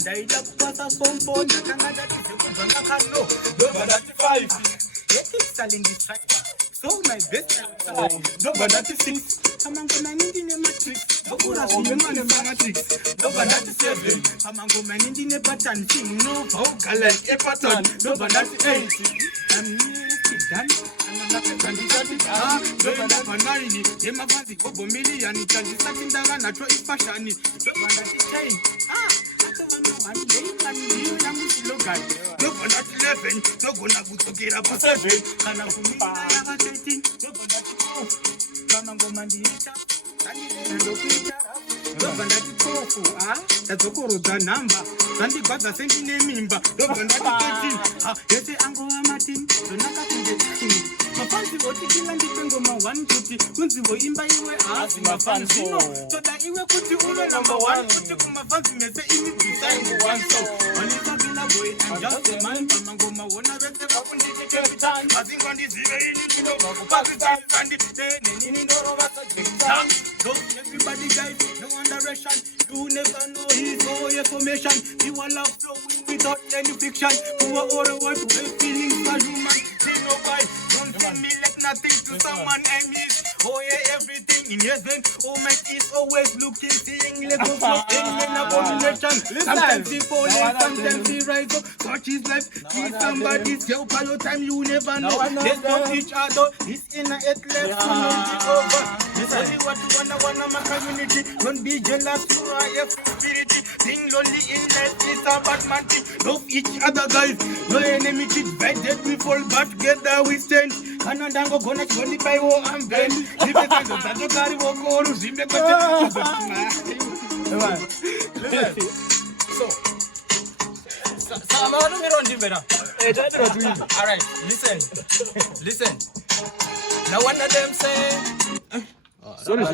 Ndaida kupasa pompo ndakanga ndatize kano ndobandati 5 selling this track so my best ndobandati 6 amangoma ndine matrix ndokura zvimemane matrix ndobandati 7 amangoma ndine pattern thing no vocal like a pattern ndobandati 8 I'm nearly done ndobandati yemafanzi gobo million tandisati ndanga nacho ifashani ndobandati 10 ndobandati 11 ndogona kudzokera pa7 kana kumina yava 13 ndobandati 12 kana ngoma ndiita ndokuita ndobandati 12 ndadzokorodza nhamba zvandigwadza sendine mimba ndobandati 13 yese angova matini zonaka kunge mafanzi votikila ndipe ngoma 1 kuti kunzivo imba iwe hazi mafanzi zvino toda iwe kuti uve number 1 kuti kumafanzi mese imi bisaingo 1 so vanitsakina boy and just a man pamangoma wona vese vakunditi captain asingondizive ini ndinobva kupakistan nenini ndorova sajektan so everybody guys no underration you never know his whole information you are love flowing without any friction who are all the way to make feelings for human see no guy don't tell me like nothing to someone I miss oh yeah everything in heaven oh my is always looking seeing level flow in abomination sometimes he fall sometimes he rise up such is life see somebody's help all the time you never know let's love each other this inner it left to know the over it's only what you wanna my community don't be jealous you are a free spirit being lonely in life is a bad man thing love each other guys no enmity divided we fall but together we stand anandango gona choni paiwo ambeni ndipezando dzatokari vokoru zvimbe kwete so Sama numero ndimera all right listen now one of them say sorry